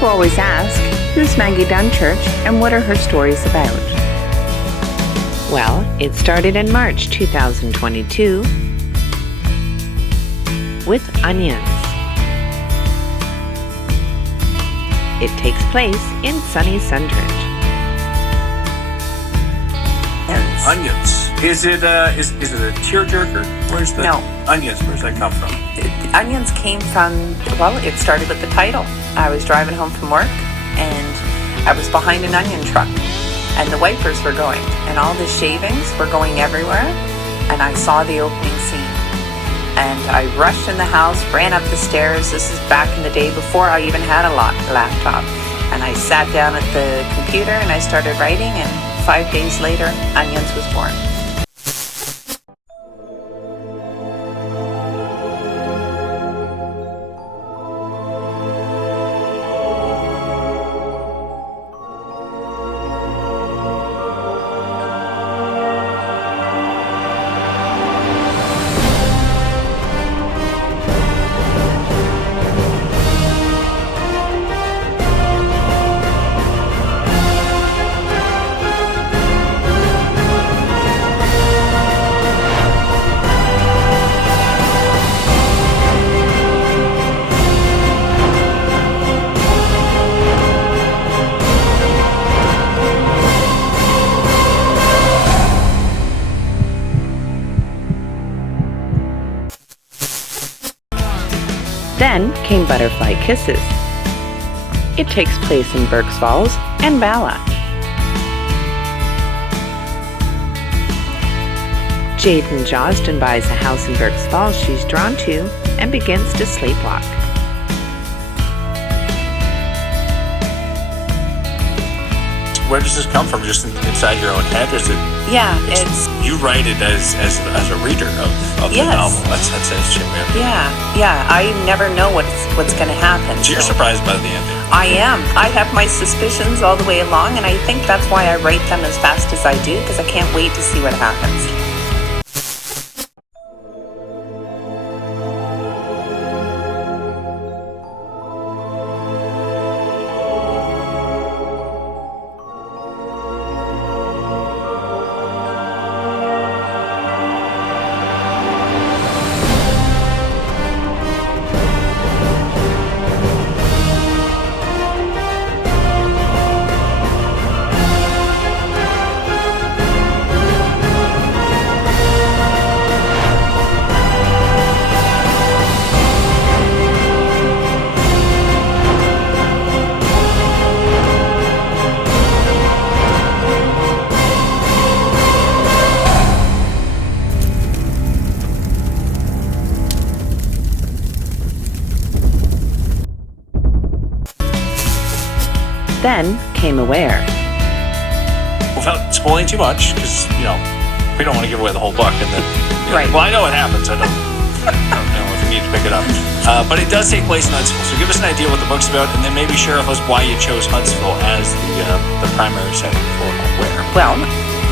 People always ask, who's Maggie Dunchurch and what are her stories about? Well, it started in March 2022 with Onions. It takes place in sunny Sundridge. Onions. Is it a tearjerker? Where's the No. Onions? Where's that come from? Onions came from, well, it started with the title. I was driving home from work and I was behind an onion truck and the wipers were going and all the shavings were going everywhere, and I saw the opening scene and I rushed in the house, ran up the stairs. This is back in the day before I even had a laptop, and I sat down at the computer and I started writing, and 5 days later Onions was born. Then came Butterfly Kisses. It takes place in Berks Falls and Bala. Jaden Josden buys a house in Berks Falls she's drawn to and begins to sleepwalk. Where does this come from? Just inside your own head? Or is it? Yeah, it's you write it as a reader of Yes. the novel. That's interesting. yeah. I never know what's going to happen. So you're surprised by the ending. I am. I have my suspicions all the way along, and I think that's why I write them as fast as I do, because I can't wait to see what happens. Then came Aware. Without spoiling too much, because we don't want to give away the whole book, and then Right. Well, I know what happens. I don't know if you need to pick it up, but it does take place in Huntsville. So give us an idea what the book's about, and then maybe share with us why you chose Huntsville as the primary setting for Aware. Well,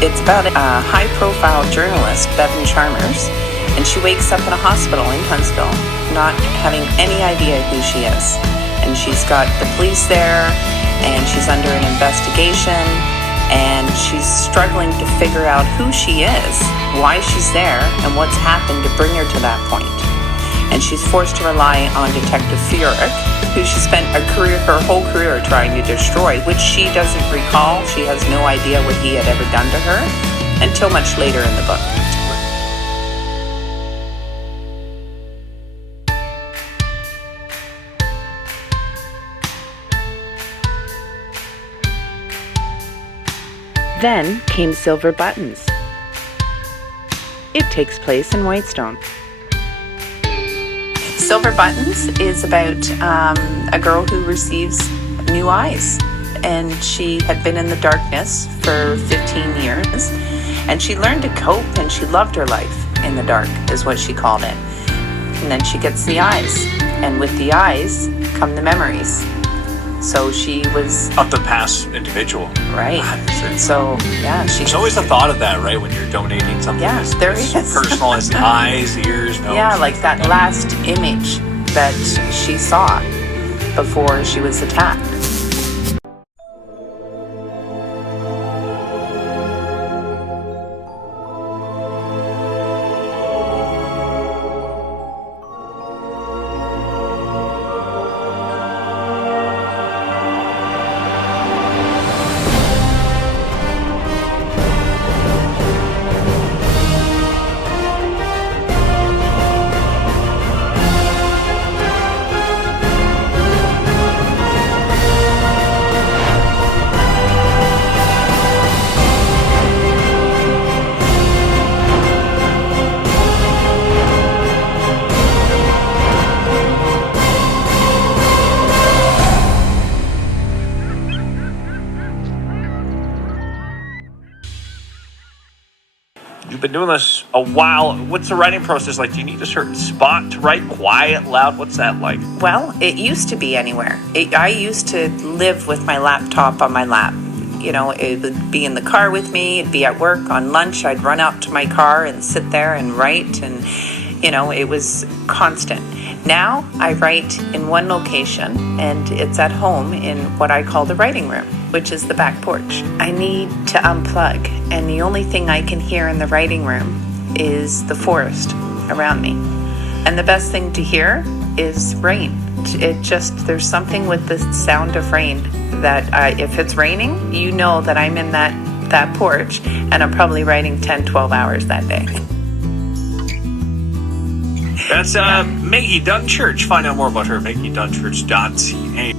it's about a high-profile journalist, Bevan Chalmers, and she wakes up in a hospital in Huntsville, not having any idea who she is. And she's got the police there, and she's under an investigation, and she's struggling to figure out who she is, why she's there, and what's happened to bring her to that point. And she's forced to rely on Detective Furyk, who she spent her whole career trying to destroy, which she doesn't recall. She has no idea what he had ever done to her until much later in the book. Then came Silver Buttons. It takes place in Whitestone. Silver Buttons is about a girl who receives new eyes, and she had been in the darkness for 15 years, and she learned to cope, and she loved her life in the dark, is what she called it. And then she gets the eyes, and with the eyes come the memories. So she was Of the past individual. right. So yeah, There's always the thought of that, right? When you're donating something Yeah, as there is. personal as eyes, ears, nose. Yeah, like that last image that she saw before she was attacked. been doing this a while. What's the writing process like? Do you need a certain spot to write? Quiet, loud? What's that like? Well, it used to be anywhere. I used to live with my laptop on my lap. You know, it would be in the car with me, it'd be at work, on lunch, I'd run out to my car and sit there and write, and, you know, it was constant. Now, I write in one location, and it's at home in what I call the writing room, which is the back porch. I need to unplug, and the only thing I can hear in the writing room is the forest around me. And the best thing to hear is rain. There's something with the sound of rain that if it's raining, you know that I'm in that porch, and I'm probably writing 10, 12 hours that day. That's Maggie Dunchurch. Find out more about her at maggiedunchurch.ca.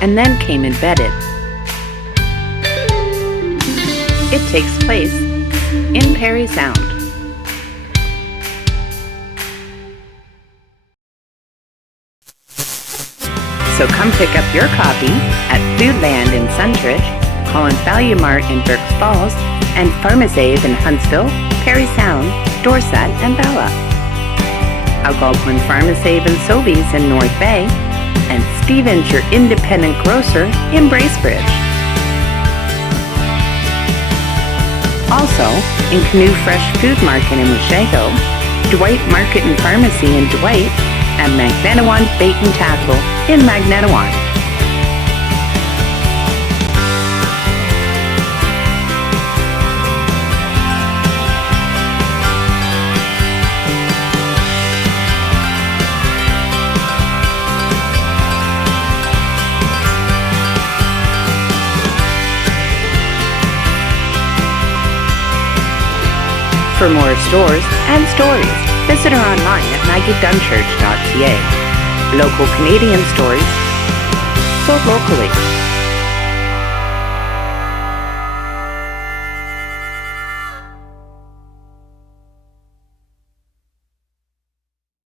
And then came Embedded. It takes place in Parry Sound. So come pick up your copy at Foodland in Suntridge, Collins Value Mart in Berks Falls, and Pharmasave in Huntsville, Parry Sound, Dorset, and Bella. Algonquin Pharmasave and Sobeys in North Bay, and Stevens, your independent grocer, in Bracebridge. Also, in Canoe Fresh Food Market in Washago, Dwight Market and Pharmacy in Dwight, and Magnetawan Bait and Tackle in Magnetawan. For more stores and stories, visit her online at maggiedunchurch.ca. Local Canadian stories, sold locally.